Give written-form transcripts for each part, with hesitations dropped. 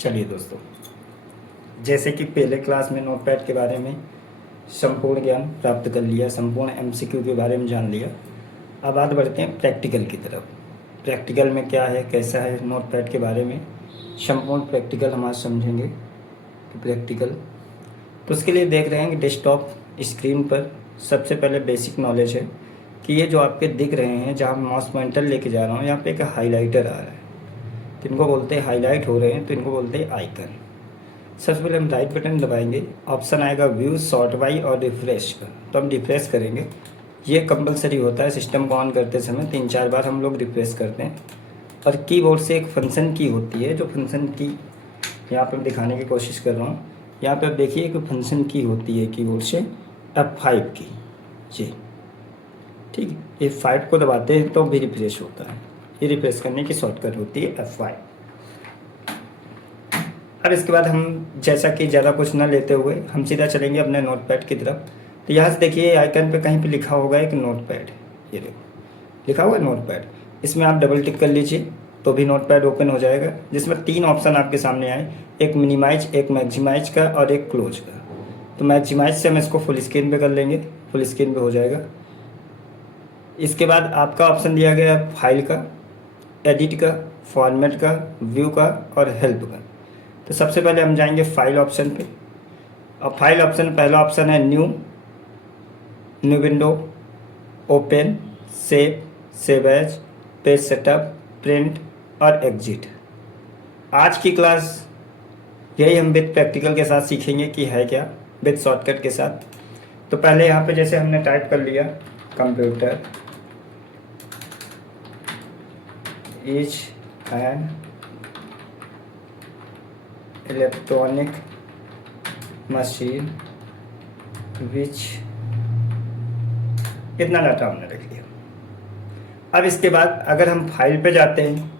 चलिए दोस्तों, जैसे कि पहले क्लास में नोटपैड के बारे में संपूर्ण ज्ञान प्राप्त कर लिया, संपूर्ण एमसीक्यू के बारे में जान लिया। अब आगे बढ़ते हैं प्रैक्टिकल की तरफ। प्रैक्टिकल में क्या है, कैसा है नोटपैड के बारे में संपूर्ण प्रैक्टिकल हम आज समझेंगे। तो प्रैक्टिकल तो उसके लिए देख रहे हैं कि डेस्कटॉप स्क्रीन पर सबसे पहले बेसिक नॉलेज है कि ये जो आपके दिख रहे हैं, जहाँ माउस पॉइंटर लेके जा रहा हूँ, यहाँ पे एक हाईलाइटर आ रहा है, तो इनको बोलते हैं हाईलाइट हो रहे हैं, तो इनको बोलते हैं आइकन। सबसे पहले हम राइट बटन दबाएंगे, ऑप्शन आएगा व्यू, सॉर्ट बाई और रिफ्रेश का, तो हम रिफ्रेश करेंगे। ये कंपलसरी होता है सिस्टम को ऑन करते समय, 3-4 बार हम लोग रिफ्रेश करते हैं। और कीबोर्ड से एक फंक्शन की होती है, जो फंक्शन की यहाँ पर दिखाने की कोशिश कर रहा हूँ। यहाँ पर देखिए कि फंक्शन की होती है कीबोर्ड से F5 की जी, ठीक है। ये 5 को दबाते हैं तो भी रिफ्रेश होता है। ये रिफ्रेश करने की शॉर्टकट होती है F5। अब इसके बाद हम जैसा कि ज़्यादा कुछ ना लेते हुए हम सीधा चलेंगे अपने नोटपैड की तरफ। तो यहाँ से देखिए आइकन पे कहीं पे लिखा होगा एक नोटपैड, ये देखो लिखा हुआ है नोटपैड। इसमें आप डबल टिक कर लीजिए तो भी नोटपैड ओपन हो जाएगा, जिसमें 3 ऑप्शन आपके सामने आए, एक मिनिमाइज, एक मैक्सिमाइज का और एक क्लोज का। तो मैक्सिमाइज से हम इसको फुल स्क्रीन पे कर लेंगे, फुल स्क्रीन पे हो जाएगा। इसके बाद आपका ऑप्शन दिया गया है फाइल का, एडिट का, फॉर्मेट का, व्यू का और हेल्प का। तो सबसे पहले हम जाएंगे फाइल ऑप्शन पे, और फाइल ऑप्शन पहला ऑप्शन है new window, open, save as, page setup, print और एग्जिट। आज की क्लास यही हम विद प्रैक्टिकल के साथ सीखेंगे कि है क्या, विद शॉर्टकट के साथ। तो पहले यहाँ पे जैसे हमने टाइप कर लिया computer is an electronic machine which, इतना डाटा हमने रख लिया। अब इसके बाद अगर हम फाइल पे जाते हैं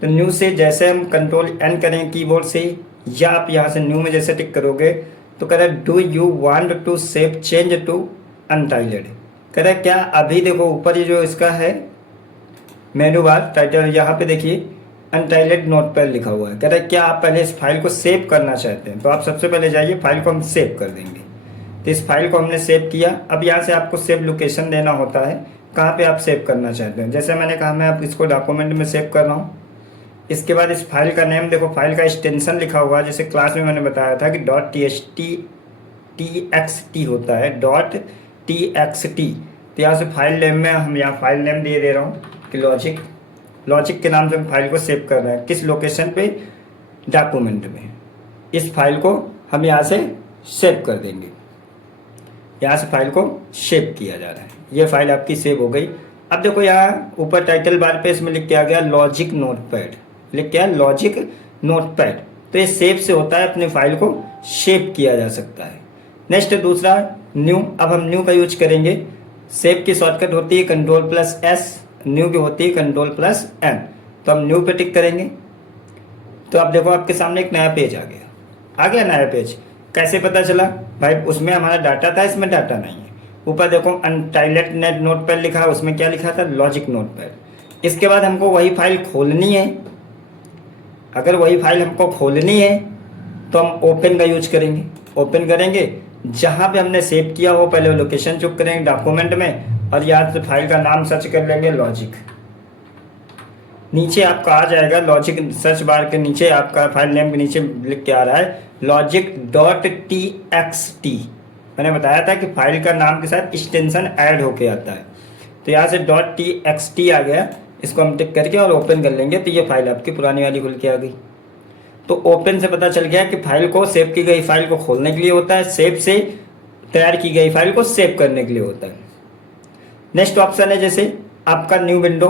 तो न्यू से जैसे हम कंट्रोल एन करें कीबोर्ड से, या आप यहाँ से न्यू में जैसे टिक करोगे तो कह रहा है do you want to save change to untitled. कह रहा है क्या अभी देखो ऊपर ये जो इसका है मेनू बार टाइटल, यहाँ पे देखिए अनटाइटल्ड नोटपैड लिखा हुआ है। कह रहा है क्या आप पहले इस फाइल को सेव करना चाहते हैं, तो आप सबसे पहले जाइए फाइल को हम सेव कर देंगे। तो इस फाइल को हमने सेव किया। अब यहाँ से आपको सेव लोकेशन देना होता है, कहाँ पे आप सेव करना चाहते हैं। जैसे मैंने कहा मैं आप इसको डॉक्यूमेंट में सेव कर रहा हूँ। इसके बाद इस फाइल का नेम देखो, फाइल का एक्सटेंशन लिखा हुआ है, जैसे क्लास में मैंने बताया था कि .txt होता है, .txt। तो यहाँ से फाइल नेम में हम यहाँ फाइल नेम दे रहा हूँ कि लॉजिक के नाम से हम फाइल को सेव कर रहे हैं। किस लोकेशन पे, डॉक्यूमेंट में। इस फाइल को हम यहाँ से सेव कर देंगे, यहाँ से फाइल को सेव किया जा रहा है। ये फाइल आपकी सेव हो गई। अब देखो यहाँ ऊपर टाइटल बार पे इसमें लिख के आ गया लॉजिक नोटपैड, लिख के आ लॉजिक नोटपैड। तो ये सेव से होता है, अपने फाइल को सेव किया जा सकता है। नेक्स्ट दूसरा न्यू। अब हम न्यू का यूज करेंगे। सेव की शॉर्टकट होती है Ctrl+S, न्यू की होती है Ctrl+N। तो हम न्यू पे टिक करेंगे तो अब देखो आपके सामने एक नया पेज आ गया नया पेज। कैसे पता चला भाई, उसमें हमारा डाटा था, इसमें डाटा नहीं है। ऊपर देखो अनटाइटल्ड नोटपैड लिखा है, उसमें क्या लिखा था, लॉजिक नोटपैड। इसके बाद हमको वही फाइल खोलनी है। अगर वही फाइल हमको खोलनी है तो हम ओपन का यूज करेंगे। ओपन करेंगे, जहाँ पे हमने सेव किया हो पहले लोकेशन चुप करेंगे डॉक्यूमेंट में, और यहाँ से फाइल का नाम सर्च कर लेंगे लॉजिक। नीचे आपका आ जाएगा लॉजिक, सर्च बार के नीचे आपका फाइल नेम के नीचे लिख के आ रहा है logic.txt। मैंने बताया था कि फाइल का नाम के साथ एक्सटेंशन ऐड होके आता है। तो यहाँ से .txt आ गया, इसको हम टिक करके और ओपन कर लेंगे तो ये फाइल आपकी पुरानी वाली खुल के आ गई। तो ओपन से पता चल गया कि फाइल को, सेव की गई फाइल को खोलने के लिए होता है, सेव से तैयार की गई फाइल को सेव करने के लिए होता है। नेक्स्ट ऑप्शन है जैसे आपका न्यू विंडो।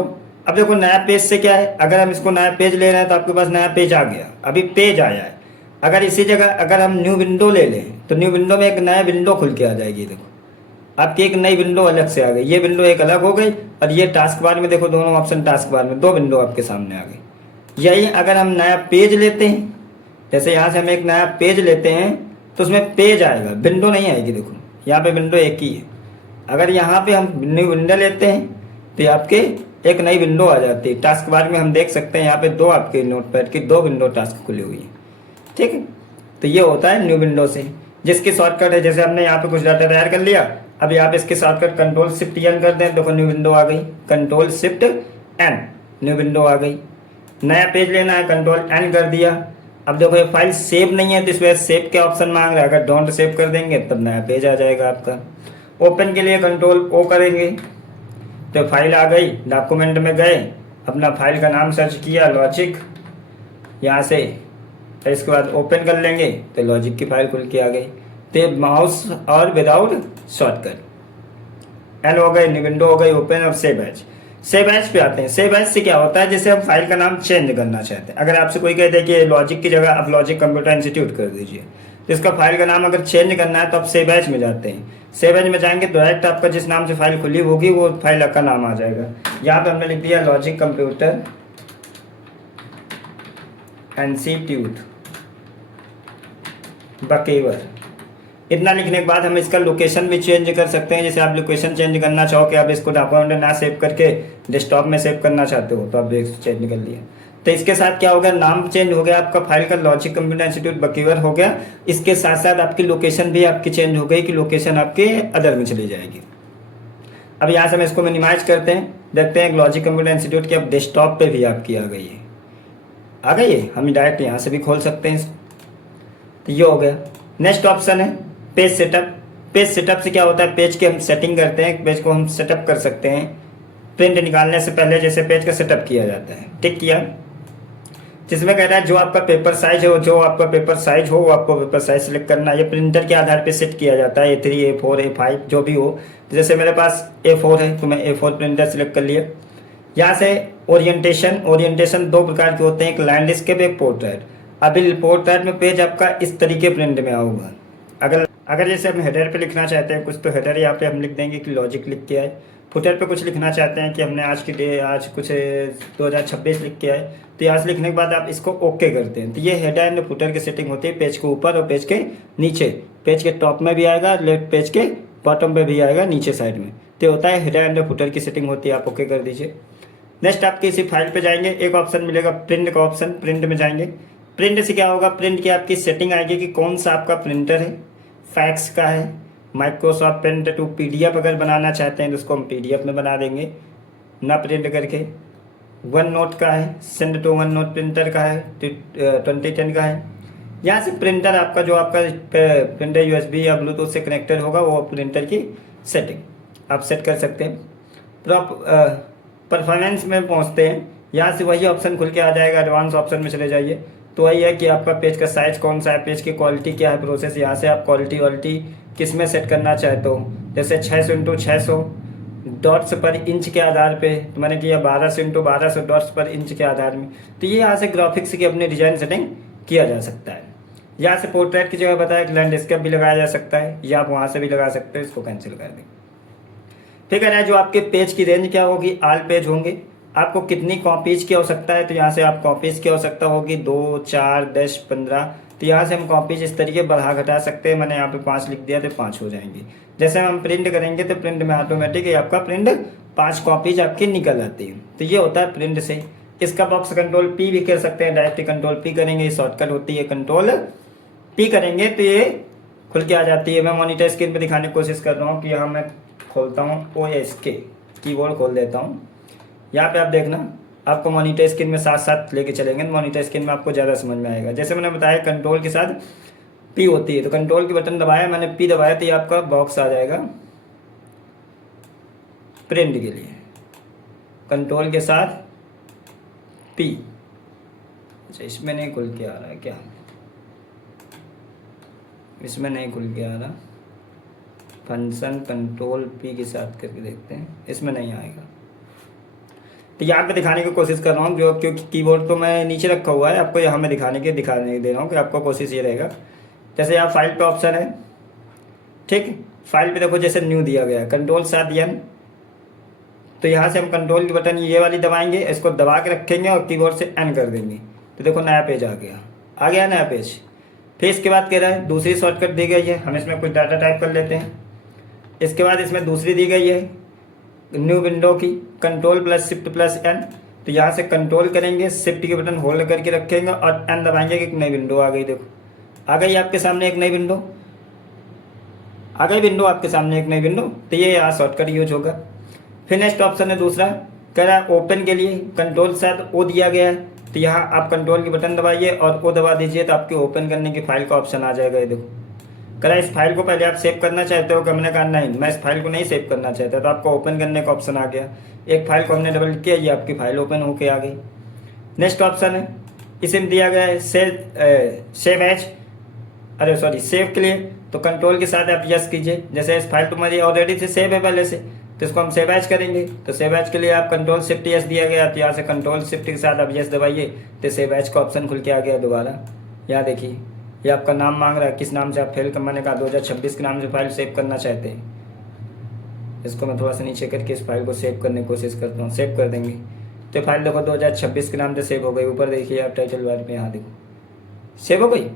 अब देखो नया पेज से क्या है, अगर हम इसको नया पेज ले रहे हैं तो आपके पास नया पेज आ गया, अभी पेज आया है। अगर इसी जगह अगर हम न्यू विंडो ले लें तो न्यू विंडो में एक नया विंडो खुल के आ जाएगी। देखो आपकी एक नई विंडो अलग से आ गई, ये विंडो एक अलग हो गई, और ये टास्क बार में देखो दोनों ऑप्शन, टास्क बार में 2 विंडो आपके सामने आ गई। यही अगर हम नया पेज लेते हैं, जैसे यहाँ से हम एक नया पेज लेते हैं तो उसमें पेज आएगा, विंडो नहीं आएगी। देखो यहाँ पे विंडो एक ही है। अगर यहाँ पे हम न्यू विंडो लेते हैं तो आपके एक नई विंडो आ जाती है। टास्क बार में हम देख सकते हैं यहाँ पे 2 आपके नोटपैड की 2 विंडो टास्क खुली हुई है। ठीक है। तो ये होता है न्यू विंडो से, जिसकी शॉर्टकट है, जैसे हमने यहाँ पे कुछ डाटा तैयार कर लिया, अब यहाँ पे इसके शॉर्टकट कंट्रोल शिफ्ट एन कर दें, देखो न्यू विंडो आ गई, control shift N, new window आ गई। नया पेज लेना है, कंट्रोल एन कर दिया। अब देखो ये फाइल सेव नहीं है तो इस वजह सेव के ऑप्शन मांग रहा है, अगर डोंट सेव कर देंगे तब नया पेज आ जाएगा आपका। ओपन के लिए कंट्रोल ओ करेंगे तो फाइल आ गई, डॉक्यूमेंट में गए, अपना फाइल का नाम सर्च किया लॉजिक यहाँ से, तो इसके बाद ओपन कर लेंगे तो लॉजिक की फाइल खुल के आ गई। तो माउस और विदाउट शॉर्टकट एल हो गए, न्यू विंडो हो गई, ओपन। अब सेव एज, सेव एज पे आते हैं। सेव एज से क्या होता है, जैसे हम फाइल का नाम चेंज करना चाहते हैं, अगर आपसे कोई कहते हैं कि लॉजिक की जगह आप लॉजिक कंप्यूटर इंस्टीट्यूट कर दीजिए, तो इसका फाइल का नाम अगर चेंज करना है तो आप सेव एज में जाते हैं। सेव एज में जाएंगे तो डायरेक्ट आपका जिस नाम से फाइल खुली होगी वो फाइल का नाम आ जाएगा। यहाँ पे हमने लिख दिया लॉजिक कंप्यूटर इंस्टीट्यूट बकेवर। इतना लिखने के बाद हम इसका लोकेशन भी चेंज कर सकते हैं, जैसे आप लोकेशन चेंज करना चाहो कि आप इसको डॉक्यूमेंट ना सेव करके डेस्कटॉप में सेव करना चाहते हो तो आप चेंज कर लिया। तो इसके साथ क्या हो गया, नाम चेंज हो गया आपका फाइल का, लॉजिक कंप्यूटर इंस्टीट्यूट बकेवर हो गया। इसके साथ साथ आपकी लोकेशन भी आपकी चेंज हो गई कि लोकेशन आपके अदर में चली जाएगी। अब यहाँ से हम इसको मिनिमाइज करते हैं, देखते हैं लॉजिक कंप्यूटर इंस्टीट्यूट की अब डेस्कटॉप पे भी आपकी आ गई है, आ गई है। हम डायरेक्ट यहाँ से भी खोल सकते हैं इसको। तो ये हो गया। नेक्स्ट ऑप्शन है पेज सेटअप। पेज सेटअप से क्या होता है, पेज की हम सेटिंग करते हैं, पेज को हम सेटअप कर सकते हैं प्रिंट निकालने से पहले, जैसे पेज का सेटअप किया जाता है। टिक किया, जिसमें कह रहा है जो आपका पेपर साइज हो, जो आपका पेपर साइज हो वो आपको पेपर साइज सेलेक्ट करना है। ये प्रिंटर के आधार पे सेट किया जाता है, A3 A4 A5 जो भी हो। जैसे मेरे पास A4 है तो मैं A4 प्रिंटर सेलेक्ट कर लिया। यहाँ से ओरिएंटेशन दो प्रकार के होते हैं, एक लैंडस्केप एक पोर्ट्रेट। अभी पोर्ट्रेट में पेज आपका इस तरीके प्रिंट में आऊगा। अगर जैसे हम हेडर पे लिखना चाहते हैं कुछ, तो हेडर यहाँ पे हम लिख देंगे कि लॉजिक लिख के आए। फुटर पे कुछ लिखना चाहते हैं कि हमने आज कुछ 2026 लिख के आए, तो यहाँ से लिखने के बाद आप इसको ओके करते हैं। तो ये हेडर एंड फुटर की सेटिंग होती है, पेज के ऊपर और पेज के नीचे। पेज के टॉप में भी आएगा, लेफ्ट पेज के बॉटम पे भी आएगा, नीचे साइड में। तो होता है हेडर एंड फुटर की सेटिंग होती है, आप ओके कर दीजिए। नेक्स्ट आप किसी फाइल पे जाएंगे, एक ऑप्शन मिलेगा प्रिंट का ऑप्शन, प्रिंट में जाएंगे। प्रिंट से क्या होगा, प्रिंट की आपकी सेटिंग आएगी कि कौन सा आपका प्रिंटर है, फैक्स का है, माइक्रोसॉफ्ट प्रिंट टू PDF अगर बनाना चाहते हैं तो उसको हम PDF में बना देंगे ना प्रिंट करके। वन नोट का है, send to OneNote printer का है, 2010 का है। यहाँ से प्रिंटर आपका जो आपका प्रिंटर USB या ब्लूटूथ से कनेक्टेड होगा वो प्रिंटर की सेटिंग आप सेट कर सकते हैं। तो आप परफॉर्मेंस में पहुँचते हैं, यहाँ से वही ऑप्शन खुल के आ जाएगा, एडवांस ऑप्शन में चले जाइए। तो वही है कि आपका पेज का साइज कौन सा है, पेज की क्वालिटी क्या है, प्रोसेस। यहाँ से आप क्वालिटी किस में सेट करना चाहते हो, जैसे 600x600 डॉट्स पर इंच के आधार पे, तो मैंने किया 1200x1200 डॉट्स पर इंच के आधार में। तो ये यहाँ से ग्राफिक्स की अपनी डिजाइन सेटिंग किया जा सकता है। यहाँ से पोर्ट्रेट की जगह बताया कि लैंडस्केप भी लगाया जा सकता है, या आप वहाँ से भी लगा सकते हैं, इसको कैंसिल कर दें। फिर कहना है जो आपके पेज की रेंज क्या होगी, ऑल पेज होंगे। आपको कितनी कॉपीज की आवश्यकता है, तो यहाँ से आप कॉपीज की आवश्यकता होगी 2, 4, 10, 15। तो यहाँ से हम कॉपीज इस तरीके बढ़ा घटा सकते हैं। मैंने यहाँ पे 5 लिख दिया तो 5 हो जाएंगी। जैसे हम प्रिंट करेंगे तो प्रिंट में ऑटोमेटिक आपका प्रिंट 5 कॉपीज आपकी निकल आती है। तो ये होता है प्रिंट से। इसका बॉक्स कंट्रोल P भी कर सकते हैं, डायरेक्ट कंट्रोल P करेंगे, शॉर्टकट होती है कंट्रोल P करेंगे तो ये खुल के आ जाती है। मैं मॉनिटर स्क्रीन पर दिखाने की कोशिश कर रहा हूँ कि यहाँ मैं खोलता हूँ OSK कीबोर्ड खोल देता हूँ। यहाँ पे आप देखना, आपको मॉनिटर स्क्रीन में साथ साथ लेके चलेंगे, मॉनिटर स्क्रीन में आपको ज़्यादा समझ में आएगा। जैसे मैंने बताया कंट्रोल के साथ P होती है, तो कंट्रोल की बटन दबाया मैंने, P दबाया तो ये आपका बॉक्स आ जाएगा प्रिंट के लिए, कंट्रोल के साथ P। अच्छा इसमें नहीं खुल के आ रहा है क्या, इसमें नहीं खुल के आ रहा, फंक्शन कंट्रोल P के साथ करके देखते हैं, इसमें नहीं आएगा। तो यहाँ पे दिखाने की कोशिश कर रहा हूँ, जो क्योंकि कीबोर्ड तो मैं नीचे रखा हुआ है, आपको यहाँ मैं दिखाने दे रहा हूँ कि आपको कोशिश ये रहेगा। जैसे यहाँ फाइल पे ऑप्शन है, ठीक, फाइल पे देखो जैसे न्यू दिया गया है, कंट्रोल साथ N। तो यहाँ से हम कंट्रोल की बटन ये वाली दबाएंगे, इसको दबा के रखेंगे और कीबोर्ड से N कर देंगे, तो देखो नया पेज आ गया नया पेज। फिर इसके बाद कह रहा है दूसरी शॉर्टकट दी गई है, हम इसमें कुछ डाटा टाइप कर लेते हैं। इसके बाद इसमें दूसरी दी गई है न्यू विंडो की, कंट्रोल+Shift+N। तो यहाँ से कंट्रोल करेंगे, शिफ्ट के बटन होल्ड करके रखेंगे और एन दबाएंगे कि एक नई विंडो आ गई। देखो आ गई आपके सामने एक नई विंडो, आ गई विंडो आपके सामने एक नई विंडो। तो ये यहाँ शॉर्टकट यूज होगा। फिर नेक्स्ट ऑप्शन है दूसरा, कह रहा है ओपन के लिए कंट्रोल शायद ओ दिया गया है, तो यहाँ आप कंट्रोल की बटन दबाइए और ओ दबा दीजिए तो आपके ओपन करने की फाइल का ऑप्शन आ जाएगा। ये देखो कह रहा है इस फाइल को पहले आप सेव करना चाहते हो, कि हमने कहा नहीं मैं इस फाइल को नहीं सेव करना चाहता, तो आपको ओपन करने का ऑप्शन आ गया। एक फाइल को हमने डबल किया, ये आपकी फाइल ओपन होके आ गई। नेक्स्ट ऑप्शन है इसमें दिया गया है सेव एज, अरे सॉरी सेव के लिए, तो कंट्रोल के साथ आप यस कीजिए। जैसे इस फाइल तो मेरी ऑलरेडी से सेव है पहले से, तो इसको हम सेव एज करेंगे। तो सेव एज के लिए आप कंट्रोल शिफ्ट यस दिया गया, तो यहाँ से कंट्रोल शिफ्ट के साथ आप यस दबाइए तो सेव एज का ऑप्शन खुल के आ गया दोबारा। यहाँ देखिए ये आपका नाम मांग रहा है, किस नाम से आप फाइल का, मैंने कहा 2026 के नाम से फाइल सेव करना चाहते हैं। इसको मैं थोड़ा सा नीचे करके इस फाइल को सेव करने की कोशिश करता हूँ, सेव कर देंगे तो फाइल देखो 2026 के नाम से सेव हो गई। ऊपर देखिए आप टाइटल बार में, यहाँ देखो सेव हो गई।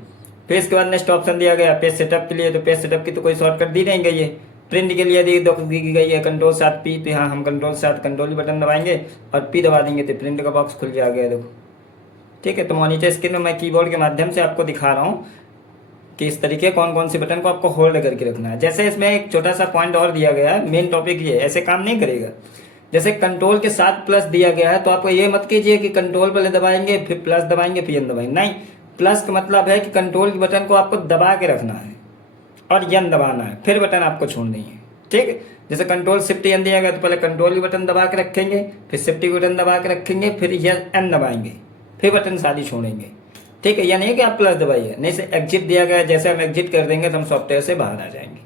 फिर इसके बाद नेक्स्ट ऑप्शन दिया गया पेज सेटअप के लिए, तो पेज सेटअप की तो कोई शॉर्टकट दी नहीं गई है। प्रिंट के लिए दी गई है कंट्रोल 7 पी, तो यहाँ हम कंट्रोल 7 कंट्रोल बटन दबाएंगे और पी दबा देंगे तो प्रिंट का बॉक्स खुल जा गया। देखो ठीक है, तो मॉनिटर स्क्रीन में मैं कीबोर्ड के माध्यम से आपको दिखा रहा हूँ कि इस तरीके कौन कौन सी बटन को आपको होल्ड करके रखना है। जैसे इसमें एक छोटा सा पॉइंट और दिया गया है, मेन टॉपिक ये ऐसे काम नहीं करेगा। जैसे कंट्रोल के साथ प्लस दिया गया है, तो आपको ये मत कीजिए कि कंट्रोल पहले दबाएंगे फिर प्लस दबाएंगे फिर एन दबाएंगे, नहीं। प्लस का मतलब है कि कंट्रोल के बटन को आपको दबा के रखना है और एन दबाना है, फिर बटन आपको छोड़नी है। ठीक है, जैसे कंट्रोल शिफ्ट एन दिया गया तो पहले कंट्रोल की बटन दबा के रखेंगे, फिर शिफ्ट की बटन दबा के रखेंगे, फिर एन दबाएंगे, फिर बटन सारी छोड़ेंगे। ठीक है, यह नहीं है कि आप प्लस दबाइए, नहीं से एग्जिट दिया गया, जैसे हम एग्जिट कर देंगे तो हम सॉफ्टवेयर से बाहर आ जाएंगे।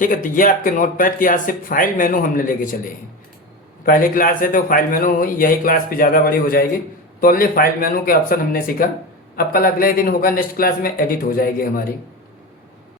ठीक है, तो ये आपके नोटपैड की आज से फाइल मेनू हमने लेके चले हैं। पहली क्लास है तो फाइल मेनू हुई, यही क्लास भी ज़्यादा बड़ी हो जाएगी, तो ओनली फाइल मेनू के ऑप्शन हमने सीखा। अब कल अगले दिन होगा नेक्स्ट क्लास में एडिट हो जाएगी हमारी।